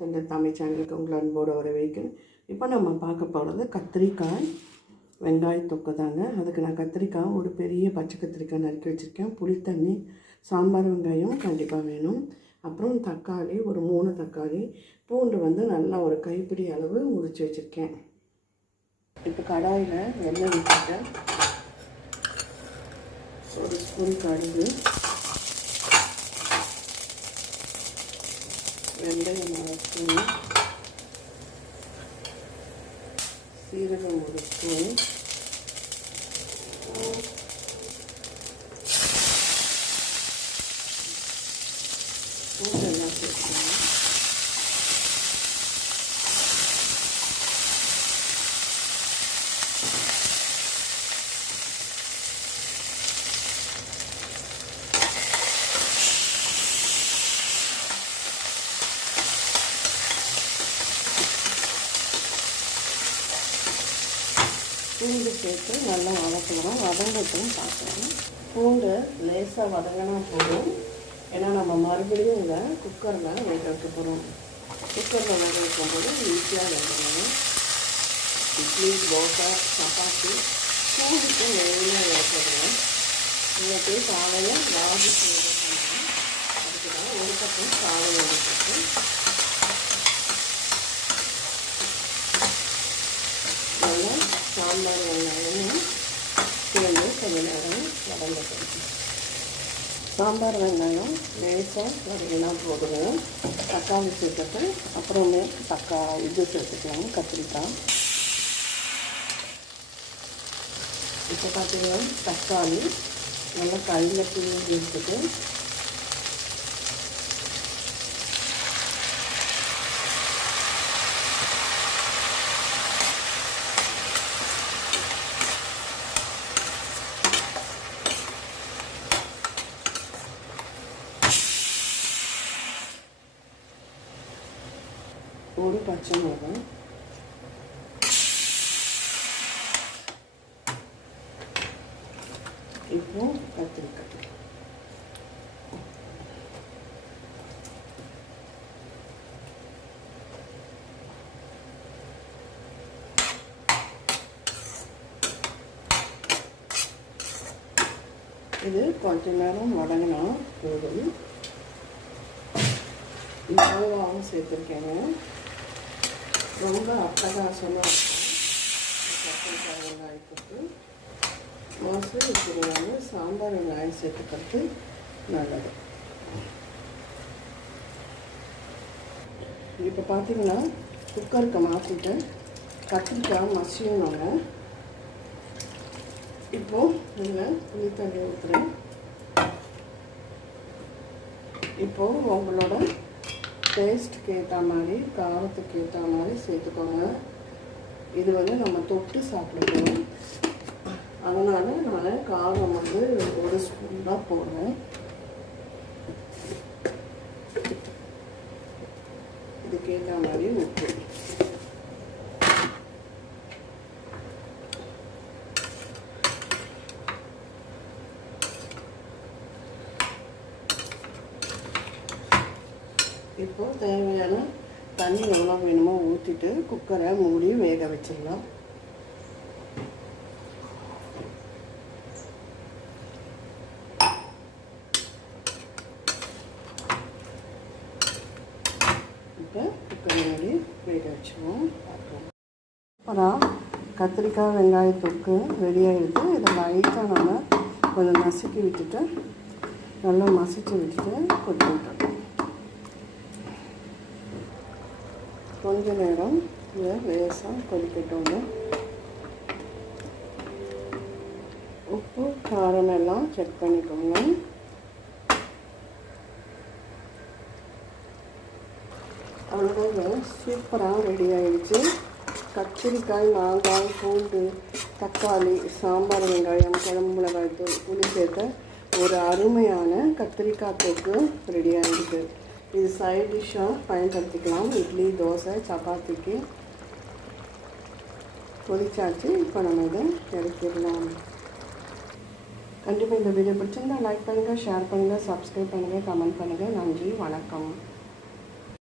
தந்தை தமிழ் சேனலுக்கு உங்களை அன்போடு வரவேற்கிறேன். இப்போ நம்ம பார்க்க போகிறது கத்திரிக்காய் வெங்காய தொக்கு தாங்க. அதுக்கு நான் கத்திரிக்காய் ஒரு பெரிய பச்சை கத்திரிக்காய் நறுக்கி வச்சுருக்கேன். புளித்தண்ணி சாம்பார் வெங்காயம் கண்டிப்பாக வேணும். அப்புறம் தக்காளி ஒரு மூணு தக்காளி பூண்டு வந்து நல்லா ஒரு கைப்பிடி அளவு உரிச்சு வச்சுருக்கேன். இப்போ கடாயில் எண்ணெய் விட்டுட்டேன் ஒரு ஸ்பூன் கடுகு வெந்தயம் ஸ்பூன் சீரகம் ஒரு ஸ்பூன். பூண்டு சேர்த்து நல்லா வதக்கணும். வதங்கட்டும் பார்க்கலாம். பூண்டு லேசாக வதங்கினா போதும். ஏன்னா நம்ம மறுபடியும் இதை குக்கரில் வேக வைக்க போகிறோம் குக்கரில் வேக வைக்கும்போது ஈஸியாக வெங்கணும் இட்லி தோசை சப்பாத்தி பூண்டுக்கு நிறைய ஏற்படுவேன் இன்னைக்கு காலையில் ராகி செய்ய அதுக்கு தான் ஒரு பக்கம் காலையில் எடுத்துட்டு நல்லா சாம்பார் வெங்காயம் வெங்காயம் வதங்கட்டும் சாம்பார் வெங்காயம் லேசாக வதங்கினா போதுங்க தக்காளி சேர்த்துட்டு அப்புறமே தக்கா இது சேர்த்துக்கலாம் கத்திரிக்காய். இப்போ பார்த்தீங்கன்னா தக்காளி நல்லா கையில் பிழிஞ்சு எடுத்துட்டு ஒரு பச்சை மிளகாய். இப்போ கத்திரிக்காய். இது கொஞ்ச நேரம் வடங்கினா போதும். மாவாவும் சேர்த்துருக்கேங்க. ரொம்ப அட்டகாசமாக இருக்கும் கத்திரிக்காய் வெங்காயத்துக்கு மாசு வச்சுருவாங்க சாம்பார் வெங்காயம் சேர்த்துக்கிறது நல்லது. இப்போ பார்த்தீங்கன்னா குக்கருக்கு மாற்றிட்டு கத்திரிக்காய் மசியணுங்க இப்போது நீங்கள் புளி தண்ணி ஊற்றுறேன் இப்போது உங்களோட டேஸ்ட்டுக்கு ஏற்ற மாதிரி காரத்துக்கு ஏற்ற மாதிரி சேர்த்துக்கோங்க. இது வந்து நம்ம தொட்டு சாப்பிடுவோம் அதனால் நான் காரம் வந்து ஒரு ஸ்பூன் தான் போடுறேன். இதுக்கேற்ற மாதிரி உப்பு. இப்போ தேவையான தண்ணி எவ்வளோ வேணுமோ ஊற்றிட்டு குக்கரை மூடி வேக வச்சிடலாம். இப்போ குக்கர் மூடி வேக வச்சுருவோம் பார்க்கலாம். அப்புறம் கத்திரிக்காய் வெங்காய தொக்கு ரெடி ஆகிடுது இதை லைட்டாக நம்ம கொஞ்சம் நசுக்கி விட்டுட்டு நல்லா மசிச்சு விட்டுட்டு கொட்டி விட்டுறோம் கொஞ்ச நேரம் இதை லேசாக கொதிக்கட்டோங்க உப்பு காரம் எல்லாம் செக் பண்ணிக்கோங்க. அவ்வளோதாங்க சூப்பராக ரெடி ஆயிடுச்சு. கத்திரிக்காய் மாங்காய் பூண்டு தக்காளி சாம்பார் வெங்காயம் குழம்பு மிளகாய் தூள் புளி சேர்த்த ஒரு அருமையான கத்திரிக்காய் தொக்கு ரெடி ஆகிடுது இது சைட் டிஷ்ஷாக பயன்படுத்திக்கலாம். இட்லி தோசை சப்பாத்திக்கு. பொதிச்சாச்சு இப்போ நம்ம இதை இறக்கிடலாம் கண்டிப்பாக இந்த வீடியோ பிடிச்சிருந்தா லைக் பண்ணுங்கள் ஷேர் பண்ணுங்கள் சப்ஸ்கிரைப் பண்ணுங்கள் கமெண்ட் பண்ணுங்கள் நன்றி வணக்கம்.